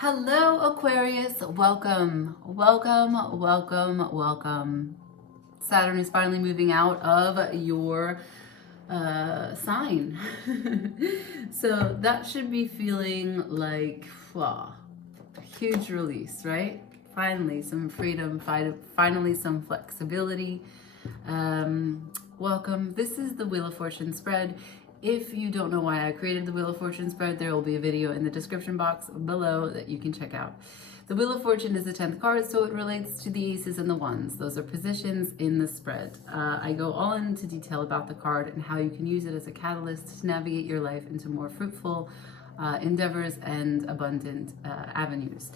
Hello, Aquarius. Welcome, welcome, welcome, welcome. Saturn is finally moving out of your sign. So that should be feeling like a huge release, right? Finally, some freedom, finally some flexibility. Welcome. This is the Wheel of Fortune spread. If you don't know why I created the Wheel of Fortune spread, there will be a video in the description box below that you can check out. The Wheel of Fortune is the 10th card, so it relates to the aces and the ones. Those are positions in the spread. I go all into detail about the card and how you can use it as a catalyst to navigate your life into more fruitful endeavors and abundant avenues.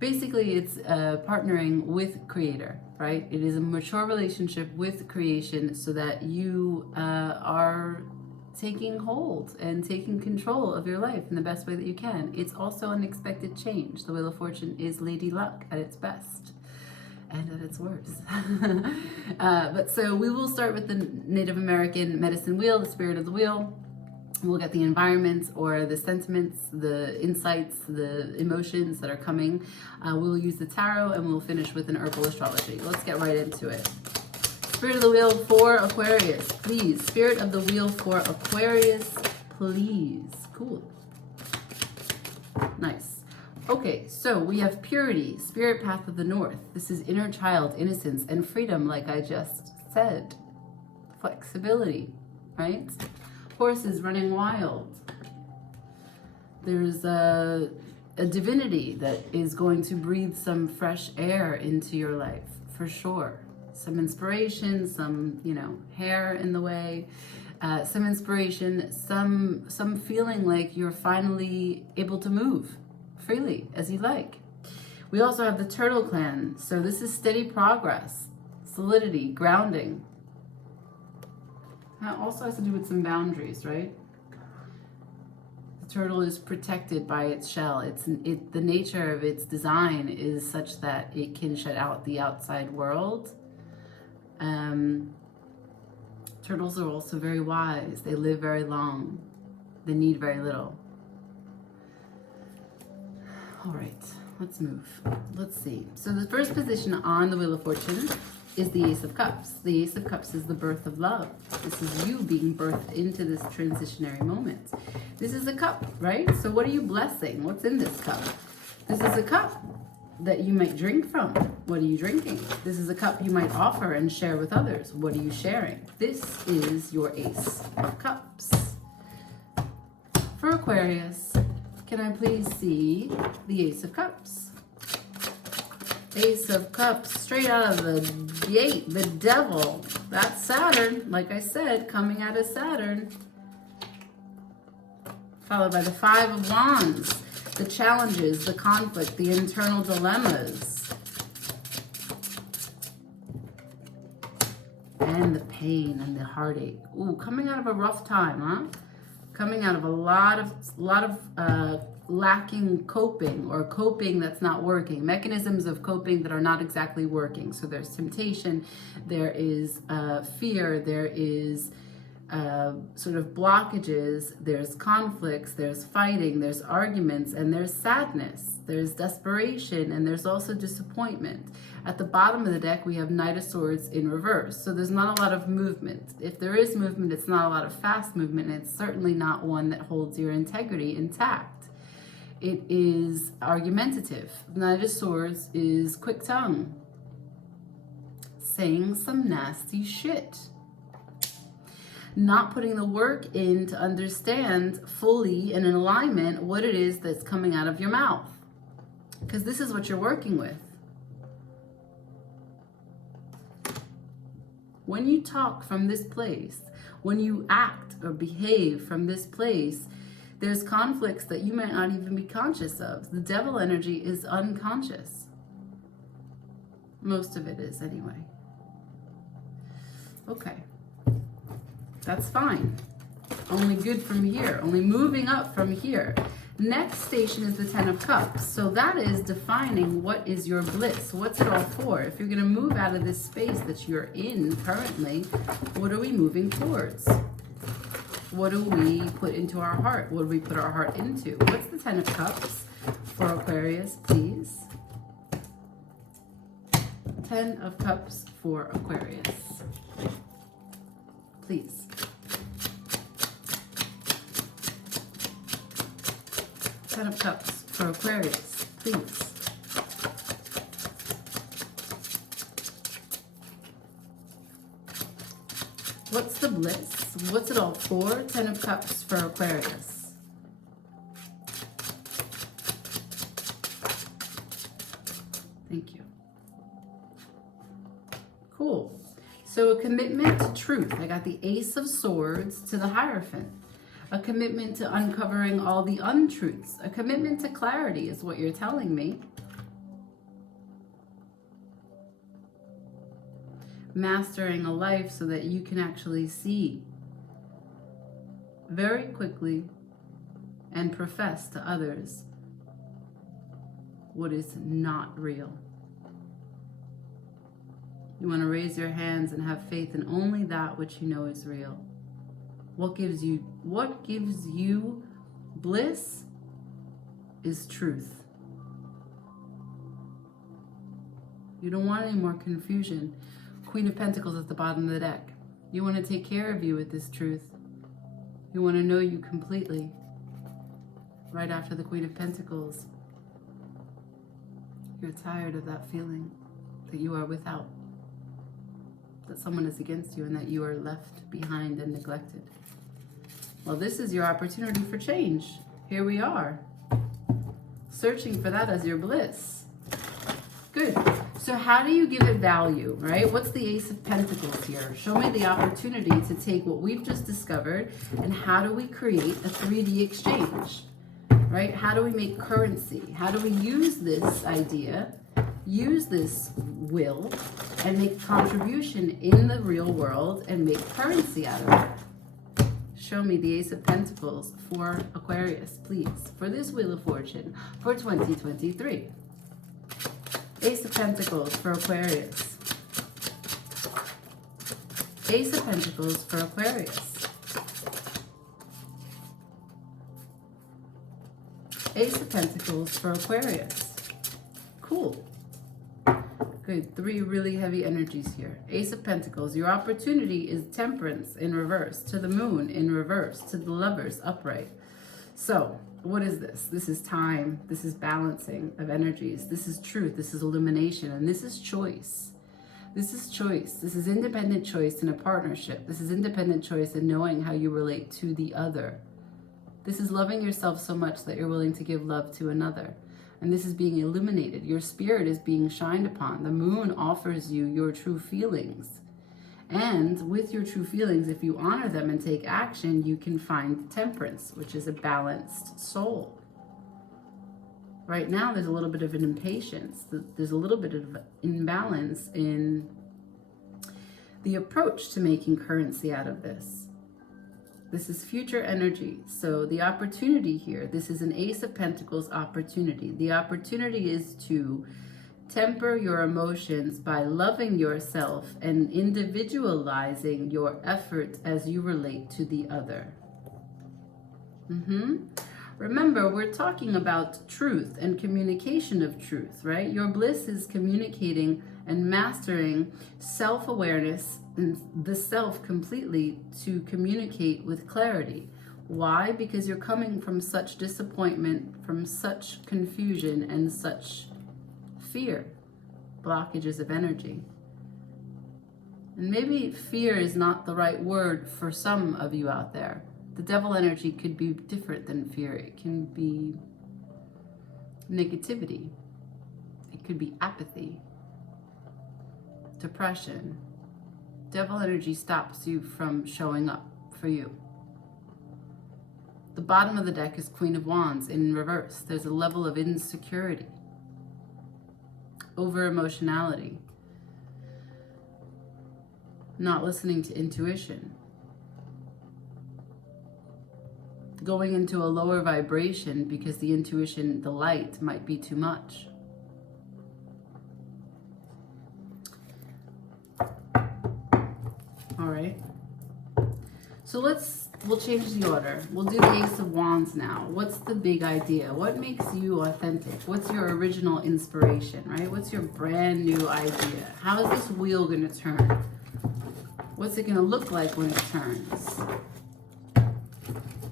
Basically, it's partnering with Creator, right? It is a mature relationship with creation so that you are taking hold and taking control of your life in the best way that you can. It's also unexpected change. The Wheel of Fortune is Lady Luck at its best and at its worst. But so we will start with the Native American medicine wheel, the spirit of the wheel. We'll get the environments or the sentiments, the insights, the emotions that are coming. We'll use the tarot and we'll finish with an herbal astrology. Let's get right into it. Spirit of the wheel for Aquarius, please. Spirit of the wheel for Aquarius, please. Cool. Nice. Okay, so we have purity, spirit path of the north. This is inner child, innocence, and freedom, like I just said. Flexibility, right? Horses running wild. There's a divinity that is going to breathe some fresh air into your life, for sure. Some inspiration, some, hair in the way, some inspiration, some feeling like you're finally able to move freely as you like. We also have the Turtle Clan. So this is steady progress, solidity, grounding. That also has to do with some boundaries, right? The turtle is protected by its shell. The nature of its design is such that it can shut out the outside world. Turtles are also very wise. They live very long. They need very little. All right, let's move. Let's see. So the first position on the Wheel of Fortune is the Ace of Cups. The Ace of Cups is the birth of love. This is you being birthed into this transitionary moment. This is a cup, right? So what are you blessing? What's in this cup? This is a cup that you might drink from. What are you drinking? This is a cup you might offer and share with others. What are you sharing? This is your Ace of Cups. For Aquarius, can I please see the Ace of Cups? Ace of Cups, straight out of the gate, the devil. That's Saturn, like I said, coming out of Saturn. Followed by the Five of Wands. The challenges, the conflict, the internal dilemmas, and the pain and the heartache. Ooh, coming out of a rough time, huh? Coming out of a lot of lacking coping or coping that's not working, mechanisms of coping that are not exactly working. So there's temptation, there is fear, there is sort of blockages, there's conflicts, there's fighting, there's arguments, and there's sadness, there's desperation, and there's also disappointment. At the bottom of the deck, we have Knight of Swords in reverse. So there's not a lot of movement. If there is movement, it's not a lot of fast movement, and it's certainly not one that holds your integrity intact. It is argumentative. Knight of Swords is quick tongue, saying some nasty shit. Not putting the work in to understand fully and in alignment what it is that's coming out of your mouth. Because this is what you're working with. When you talk from this place, when you act or behave from this place, there's conflicts that you might not even be conscious of. The devil energy is unconscious. Most of it is anyway. Okay. That's fine. Only good from here. Only moving up from here. Next station is the Ten of Cups. So that is defining what is your bliss. What's it all for? If you're going to move out of this space that you're in currently, what are we moving towards? What do we put into our heart? What do we put our heart into? What's the Ten of Cups for Aquarius, please. 10 of Cups for Aquarius. Please. Ten of Cups for Aquarius, please. What's the bliss? What's it all for? Ten of Cups for Aquarius. Thank you. Cool. So a commitment to truth. I got the Ace of Swords to the Hierophant. A commitment to uncovering all the untruths. A commitment to clarity is what you're telling me. Mastering a life so that you can actually see very quickly and profess to others what is not real. You want to raise your hands and have faith in only that which you know is real. What gives you bliss is truth. You don't want any more confusion. Queen of Pentacles at the bottom of the deck. You want to take care of you with this truth. You want to know you completely. Right after the Queen of Pentacles. You're tired of that feeling that you are without. That someone is against you and that you are left behind and neglected. Well, this is your opportunity for change. Here we are. Searching for that as your bliss. Good. So how do you give it value, right? What's the Ace of Pentacles here? Show me the opportunity to take what we've just discovered and how do we create a 3D exchange, right? How do we make currency? How do we use this idea, use this will, and make contribution in the real world and make currency out of it? Show me the Ace of Pentacles for Aquarius, please, for this Wheel of Fortune for 2023. Ace of Pentacles for Aquarius. Ace of Pentacles for Aquarius. Ace of Pentacles for Aquarius. Cool. Good. 3 really heavy energies here. Ace of Pentacles. Your opportunity is Temperance in reverse, to the Moon in reverse, to the Lovers upright. So, what is this? This is time. This is balancing of energies. This is truth. This is illumination. And this is choice. This is choice. This is independent choice in a partnership. This is independent choice in knowing how you relate to the other. This is loving yourself so much that you're willing to give love to another. And this is being illuminated. Your spirit is being shined upon. The moon offers you your true feelings. And with your true feelings, if you honor them and take action, you can find temperance, which is a balanced soul. Right now, there's a little bit of an impatience. There's a little bit of imbalance in the approach to making currency out of this. This is future energy. So the opportunity here, this is an Ace of Pentacles opportunity. The opportunity is to temper your emotions by loving yourself and individualizing your efforts as you relate to the other. Remember, we're talking about truth and communication of truth, right? Your bliss is communicating and mastering self-awareness and the self completely to communicate with clarity. Why? Because you're coming from such disappointment, from such confusion and such fear, blockages of energy. And maybe fear is not the right word for some of you out there. The devil energy could be different than fear. It can be negativity. It could be apathy, depression. Devil energy stops you from showing up for you. The bottom of the deck is Queen of Wands in reverse. There's a level of insecurity, over emotionality, not listening to intuition, going into a lower vibration because the intuition, the light, might be too much. All right. So let's we'll change the order. We'll do the Ace of Wands now. What's the big idea? What makes you authentic? What's your original inspiration, right? What's your brand new idea? How is this wheel going to turn? What's it going to look like when it turns?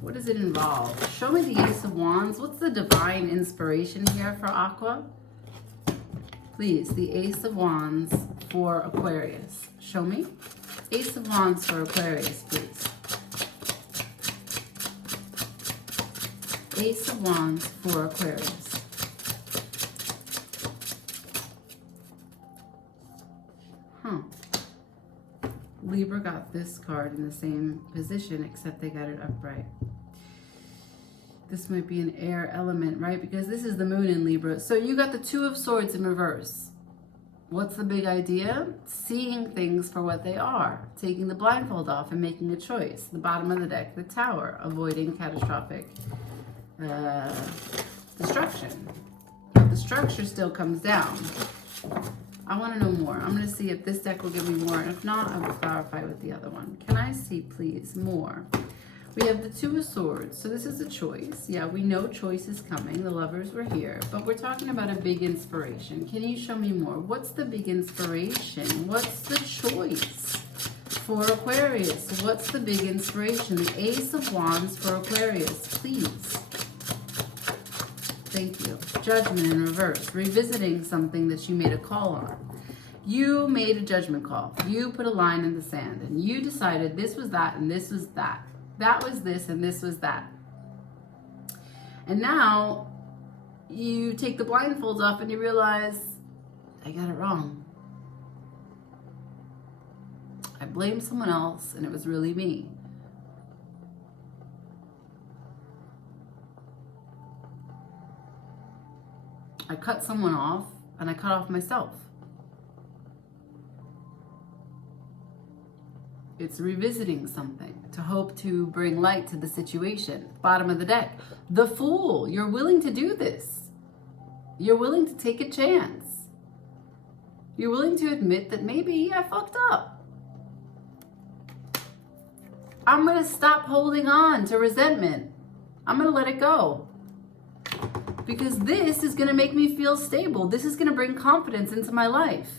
What does it involve? Show me the Ace of Wands. What's the divine inspiration here for Aqua? Please, the Ace of Wands for Aquarius. Show me. Ace of Wands for Aquarius, please. Ace of Wands for Aquarius. Libra got this card in the same position, except they got it upright. This might be an air element, right? Because this is the moon in Libra. So you got the Two of Swords in reverse. What's the big idea? Seeing things for what they are. Taking the blindfold off and making a choice. The bottom of the deck, the Tower. Avoiding catastrophic destruction. But the structure still comes down. I want to know more. I'm going to see if this deck will give me more. If not, I will clarify with the other one. Can I see, please, more? We have the Two of Swords. So this is a choice. Yeah, we know choice is coming. The Lovers were here. But we're talking about a big inspiration. Can you show me more? What's the big inspiration? What's the choice for Aquarius? What's the big inspiration? The Ace of Wands for Aquarius, please. Thank you. Judgment in reverse. Revisiting something that you made a call on. You made a judgment call. You put a line in the sand and you decided this was that and this was that. That was this and this was that. And now you take the blindfolds off and you realize, I got it wrong. I blamed someone else and it was really me. I cut someone off and I cut off myself. It's revisiting something to hope to bring light to the situation. Bottom of the deck. The Fool. You're willing to do this. You're willing to take a chance. You're willing to admit that maybe I fucked up. I'm going to stop holding on to resentment. I'm going to let it go. Because this is going to make me feel stable. This is going to bring confidence into my life.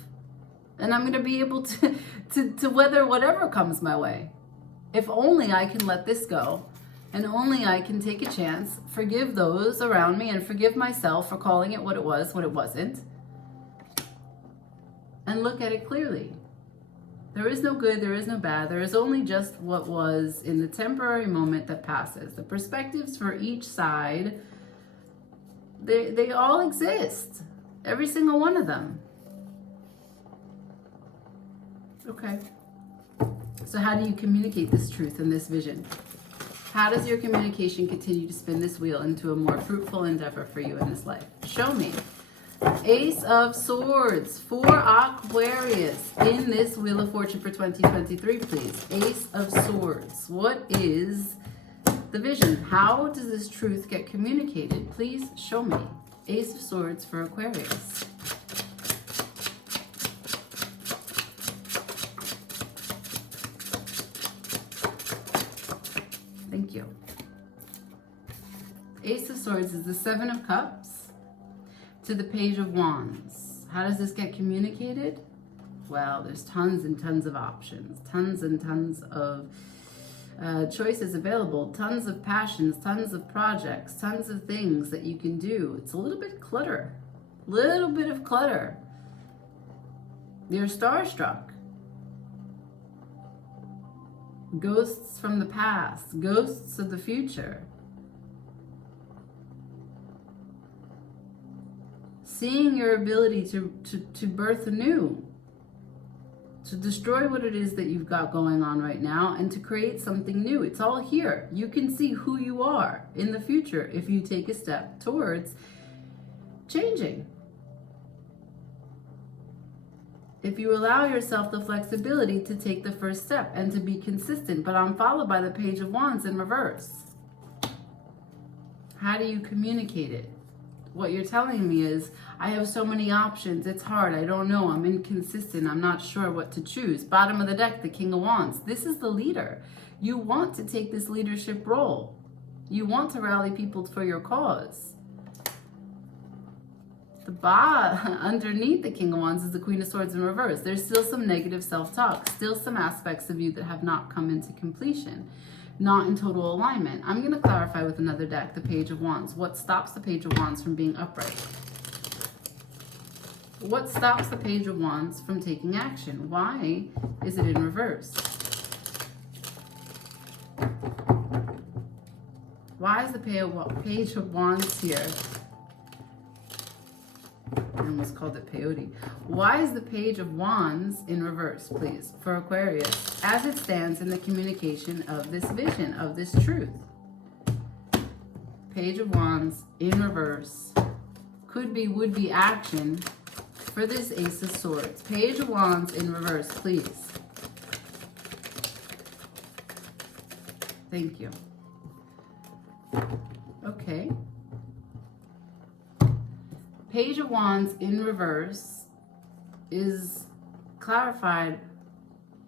And I'm going to be able to weather whatever comes my way. If only I can let this go. And only I can take a chance, forgive those around me, and forgive myself for calling it what it was, what it wasn't. And look at it clearly. There is no good, there is no bad. There is only just what was in the temporary moment that passes. The perspectives for each side, they all exist. Every single one of them. Okay. So how do you communicate this truth and this vision? How does your communication continue to spin this wheel into a more fruitful endeavor for you in this life? Show me. Ace of Swords for Aquarius in this Wheel of Fortune for 2023, please. Ace of Swords. What is the vision? How does this truth get communicated? Please show me. Ace of Swords for Aquarius. Thank you. Ace of Swords is the Seven of Cups to the Page of Wands. How does this get communicated? Well, there's tons and tons of options, tons and tons of choices available, tons of passions, tons of projects, tons of things that you can do. It's a little bit clutter, little bit of clutter. You're starstruck. Ghosts from the past, ghosts of the future. Seeing your ability to birth anew, to destroy what it is that you've got going on right now and to create something new. It's all here. You can see who you are in the future if you take a step towards changing. If you allow yourself the flexibility to take the first step and to be consistent, but I'm followed by the Page of Wands in reverse. How do you communicate it? What you're telling me is, I have so many options, it's hard, I don't know, I'm inconsistent, I'm not sure what to choose. Bottom of the deck, the King of Wands. This is the leader. You want to take this leadership role. You want to rally people for your cause. Underneath the King of Wands is the Queen of Swords in reverse. There's still some negative self-talk, still some aspects of you that have not come into completion, not in total alignment. I'm going to clarify with another deck, the Page of Wands. What stops the Page of Wands from being upright? What stops the Page of Wands from taking action? Why is it in reverse? Why is the Page of Wands here? I almost called it peyote. Why is the Page of Wands in reverse, please, for Aquarius, as it stands in the communication of this vision, of this truth? Page of Wands in reverse could be, would be action for this Ace of Swords. Page of Wands in reverse, please. Thank you. Okay. Page of Wands in reverse is clarified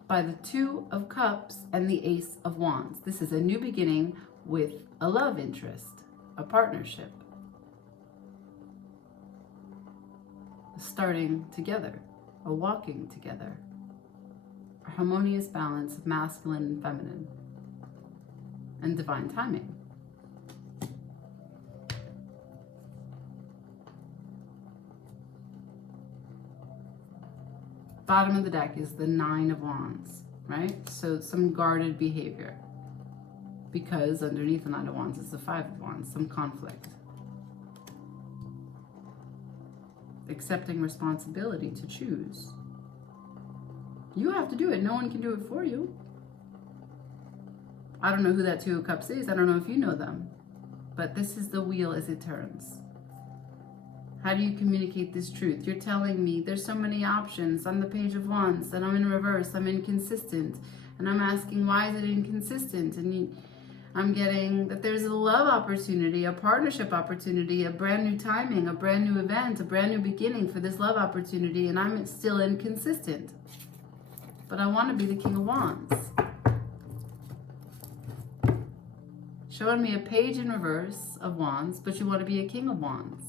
by the Two of Cups and the Ace of Wands. This is a new beginning with a love interest, a partnership, starting together, a walking together, a harmonious balance of masculine and feminine, and divine timing. Bottom of the deck is the Nine of Wands, right? So some guarded behavior, because underneath the Nine of Wands is the Five of Wands, some conflict. Accepting responsibility to choose. You have to do it. No one can do it for you. I don't know who that Two of Cups is. I don't know if you know them. But this is the wheel as it turns. How do you communicate this truth? You're telling me there's so many options. I'm the Page of Wands, and I'm in reverse. I'm inconsistent. And I'm asking, why is it inconsistent? And I'm getting that there's a love opportunity, a partnership opportunity, a brand new timing, a brand new event, a brand new beginning for this love opportunity, and I'm still inconsistent. But I want to be the King of Wands. Showing me a Page in reverse of Wands, but you want to be a King of Wands.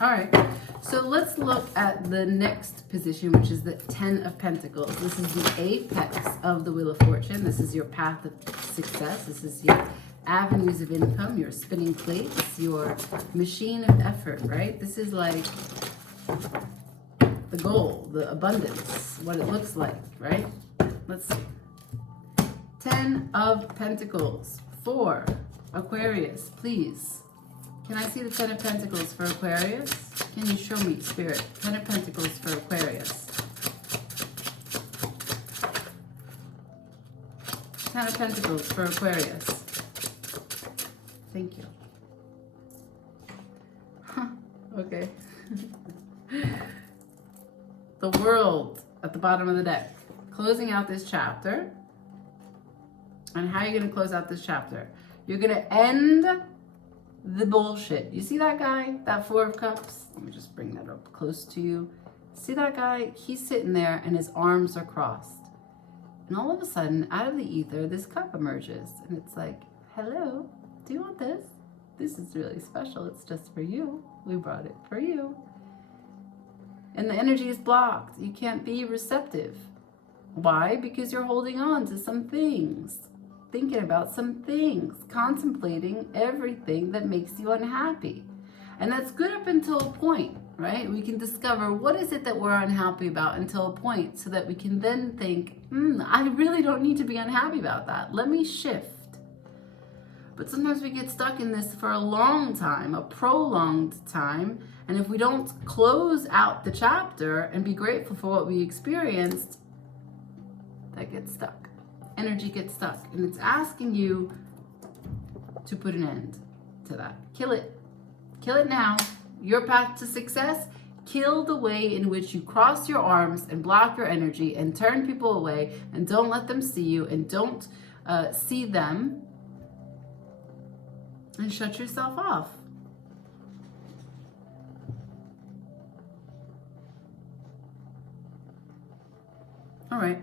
All right, so let's look at the next position, which is the Ten of Pentacles. This is the apex of the Wheel of Fortune. This is your path of success. This is your avenues of income, your spinning plates, your machine of effort, right? This is like the goal, the abundance, what it looks like, right? Let's see. 10 of Pentacles for Aquarius, please. Can I see the 10 of Pentacles for Aquarius? Can you show me, Spirit? 10 of Pentacles for Aquarius. 10 of Pentacles for Aquarius. Thank you. Huh, okay. The World at the bottom of the deck. Closing out this chapter. And how are you going to close out this chapter? You're going to end the bullshit. You see that guy? That Four of Cups? Let me just bring that up close to you. See that guy? He's sitting there and his arms are crossed. And all of a sudden, out of the ether, this cup emerges. And it's like, hello, do you want this? This is really special. It's just for you. We brought it for you. And the energy is blocked. You can't be receptive. Why? Because you're holding on to some things. Thinking about some things, contemplating everything that makes you unhappy. And that's good up until a point, right? We can discover what is it that we're unhappy about until a point so that we can then think, I really don't need to be unhappy about that. Let me shift. But sometimes we get stuck in this for a long time, a prolonged time. And if we don't close out the chapter and be grateful for what we experienced, that gets stuck. Energy gets stuck, and it's asking you to put an end to that. Kill it. Kill it now. Your path to success, kill the way in which you cross your arms and block your energy and turn people away and don't let them see you and don't see them, and shut yourself off. All right.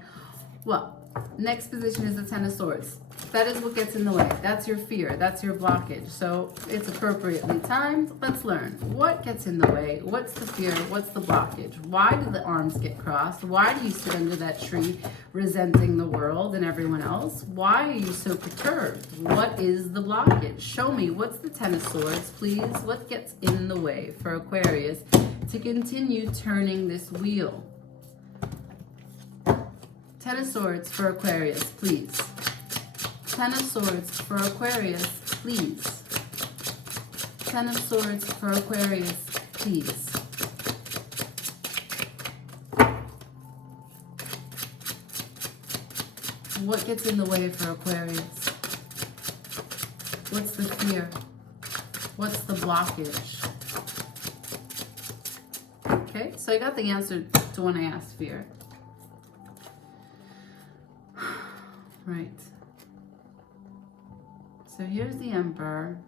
Well, next position is the Ten of Swords. That is what gets in the way. That's your fear. That's your blockage. So it's appropriately timed. Let's learn. What gets in the way? What's the fear? What's the blockage? Why do the arms get crossed? Why do you sit under that tree resenting the world and everyone else? Why are you so perturbed? What is the blockage? Show me. What's the Ten of Swords, please? What gets in the way for Aquarius to continue turning this wheel? Ten of Swords for Aquarius, please. Ten of Swords for Aquarius, please. Ten of Swords for Aquarius, please. What gets in the way for Aquarius? What's the fear? What's the blockage? Okay, so I got the answer to when I asked fear. Right. So here's the Emperor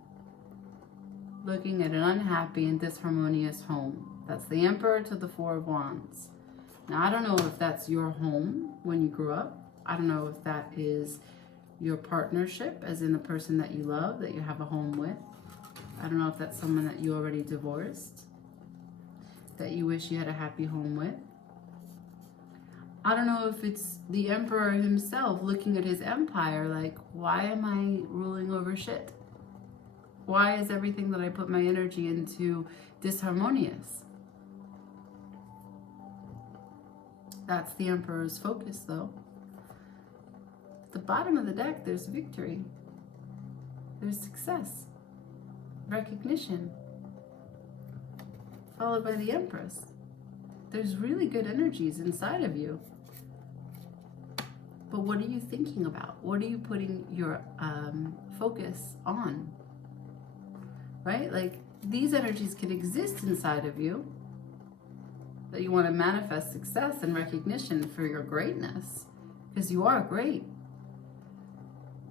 looking at an unhappy and disharmonious home. That's the Emperor to the Four of Wands. Now, I don't know if that's your home when you grew up. I don't know if that is your partnership, as in the person that you love, that you have a home with. I don't know if that's someone that you already divorced, that you wish you had a happy home with. I don't know if it's the Emperor himself looking at his empire like, why am I ruling over shit? Why is everything that I put my energy into disharmonious? That's the Emperor's focus, though. At the bottom of the deck, there's victory. There's success. Recognition. Followed by the Empress. There's really good energies inside of you. But what are you thinking about? What are you putting your focus on? Right? Like, these energies can exist inside of you. That you want to manifest success and recognition for your greatness. Because you are great.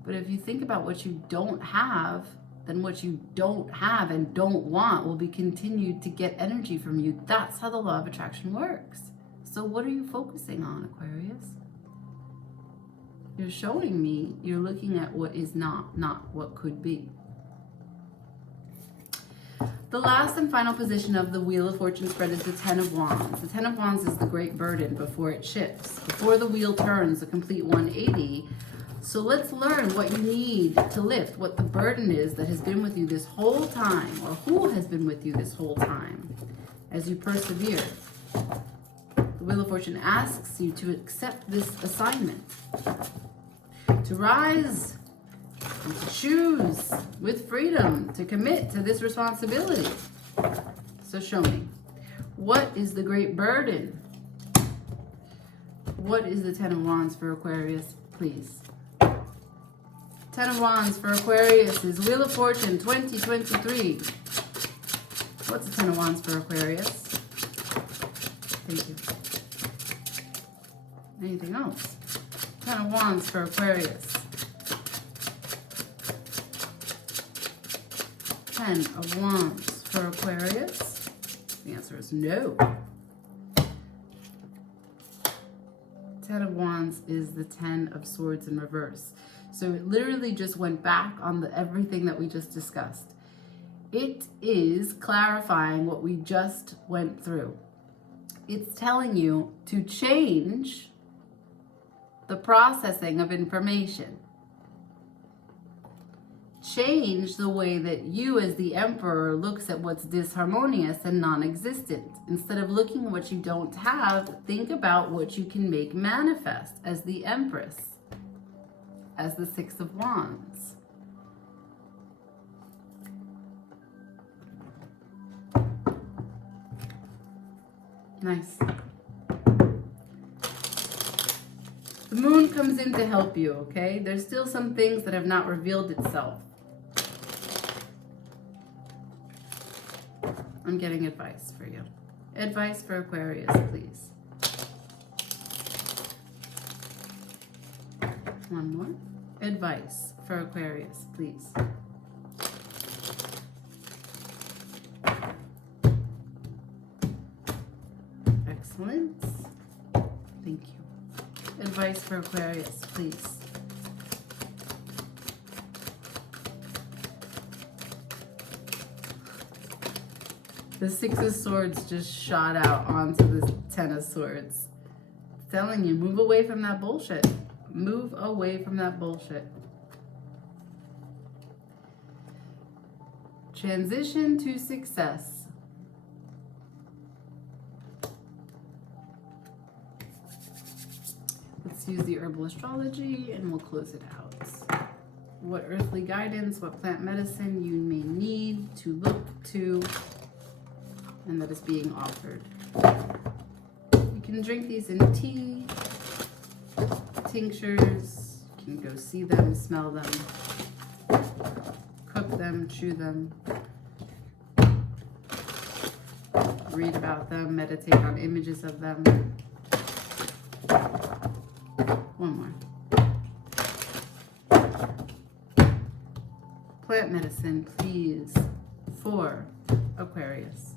But if you think about what you don't have, then what you don't have and don't want will be continued to get energy from you. That's how the law of attraction works. So what are you focusing on, Aquarius? You're showing me you're looking at what is not what could be. The last and final position of the Wheel of Fortune spread is the Ten of Wands. The Ten of Wands is the great burden before it shifts, before the wheel turns a complete 180. So let's learn what you need to lift, what the burden is that has been with you this whole time, or who has been with you this whole time as you persevere. The Wheel of Fortune asks you to accept this assignment, to rise and to choose with freedom to commit to this responsibility. So show me, what is the great burden? What is the Ten of Wands for Aquarius, please? Ten of Wands for Aquarius is Wheel of Fortune 2023. What's the Ten of Wands for Aquarius? Thank you. Anything else? Ten of Wands for Aquarius. Ten of Wands for Aquarius. The answer is no. Ten of Wands is the Ten of Swords in reverse. So it literally just went back on everything that we just discussed. It is clarifying what we just went through. It's telling you to change the processing of information. Change the way that you as the Emperor looks at what's disharmonious and non-existent. Instead of looking at what you don't have, think about what you can make manifest as the Empress, as the Six of Wands. Nice. The moon comes in to help you, okay? There's still some things that have not revealed itself. I'm getting advice for you. Advice for Aquarius, please. One more. Advice for Aquarius, please. Excellent. Thank you. advice for Aquarius, please. The Six of Swords just shot out onto the Ten of Swords. It's telling you, move away from that bullshit. Move away from that bullshit. Transition to success. Let's use the herbal astrology and we'll close it out. What earthly guidance, what plant medicine you may need to look to, and that is being offered. You can drink these in tea, tinctures, you can go see them, smell them, cook them, chew them, read about them, meditate on images of them. One more. Plant medicine, please, for Aquarius.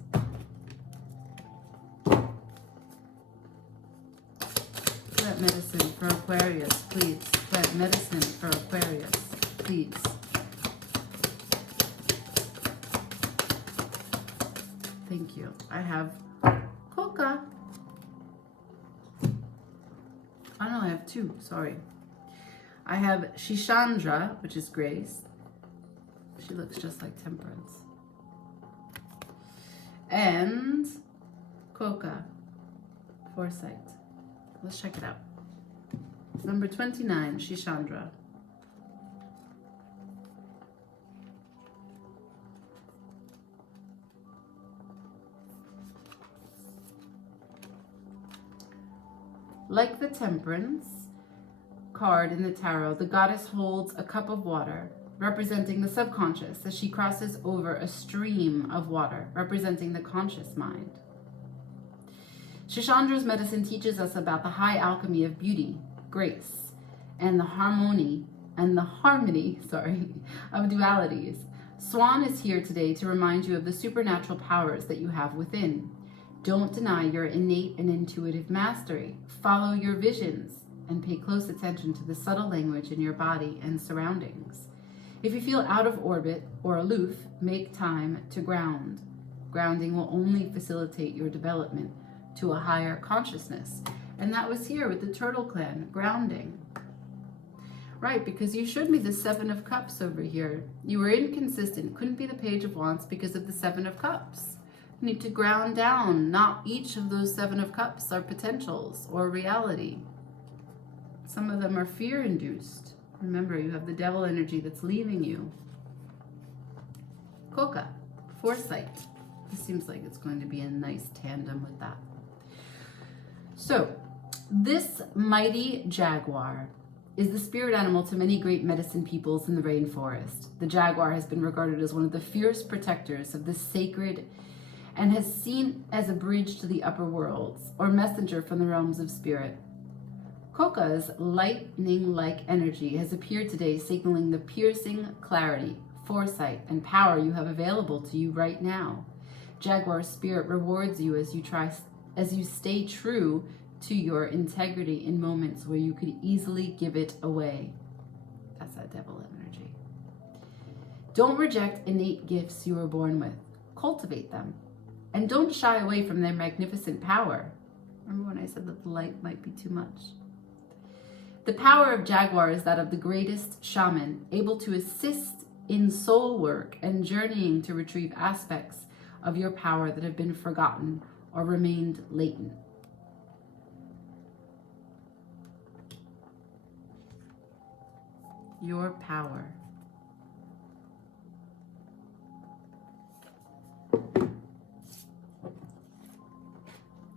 Plant medicine for Aquarius, please. Plant medicine for Aquarius, please. Thank you. I have coca. Oh no, I have two, sorry. I have Shishandra, which is grace. She looks just like Temperance. And coca, foresight. Let's check it out. Number 29, Shishandra. Like the Temperance card in the tarot, the goddess holds a cup of water, representing the subconscious as she crosses over a stream of water, representing the conscious mind. Shishandra's medicine teaches us about the high alchemy of beauty, grace, and the harmony of dualities. Swan is here today to remind you of the supernatural powers that you have within. Don't deny your innate and intuitive mastery. Follow your visions and pay close attention to the subtle language in your body and surroundings. If you feel out of orbit or aloof, make time to ground. Grounding will only facilitate your development to a higher consciousness. And that was here with the Turtle Clan, grounding. Right, because you showed me the Seven of Cups over here. You were inconsistent, couldn't be the Page of Wands because of the Seven of Cups. You need to ground down. Not each of those Seven of Cups are potentials or reality. Some of them are fear-induced. Remember, you have the devil energy that's leaving you. Coca, foresight. This seems like it's going to be a nice tandem with that. So, this mighty jaguar is the spirit animal to many great medicine peoples in the rainforest. The jaguar has been regarded as one of the fierce protectors of the sacred and has seen as a bridge to the upper worlds, or messenger from the realms of spirit. Coca's lightning-like energy has appeared today, signaling the piercing clarity, foresight, and power you have available to you right now. Jaguar spirit rewards you as you stay true to your integrity in moments where you could easily give it away. That's that devil energy. Don't reject innate gifts you were born with. Cultivate them. And don't shy away from their magnificent power. Remember when I said that the light might be too much? The power of Jaguar is that of the greatest shaman, able to assist in soul work and journeying to retrieve aspects of your power that have been forgotten or remained latent. Your power.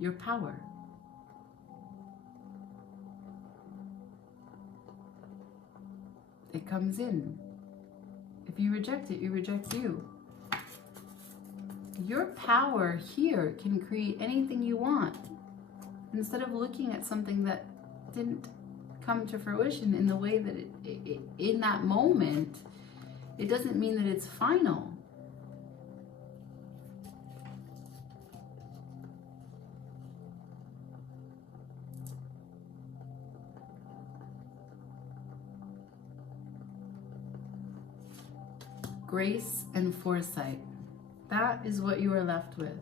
Your power. It comes in. If you reject it, you reject you. Your power here can create anything you want. Instead of looking at something that didn't come to fruition in the way that it in that moment, it doesn't mean that it's final. grace and foresight. That is what you are left with.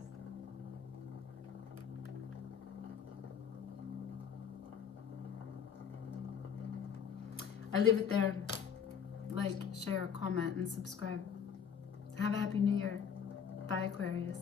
I leave it there. Like, share, comment, and subscribe. Have a happy new year. Bye, Aquarius.